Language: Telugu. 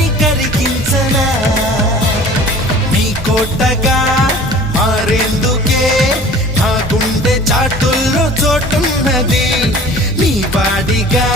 గుండెని కరిగించనా నీ కోటగా మారేందుకే నా గుండె చాటుల్లో చోటున్నది నీ వాడిగా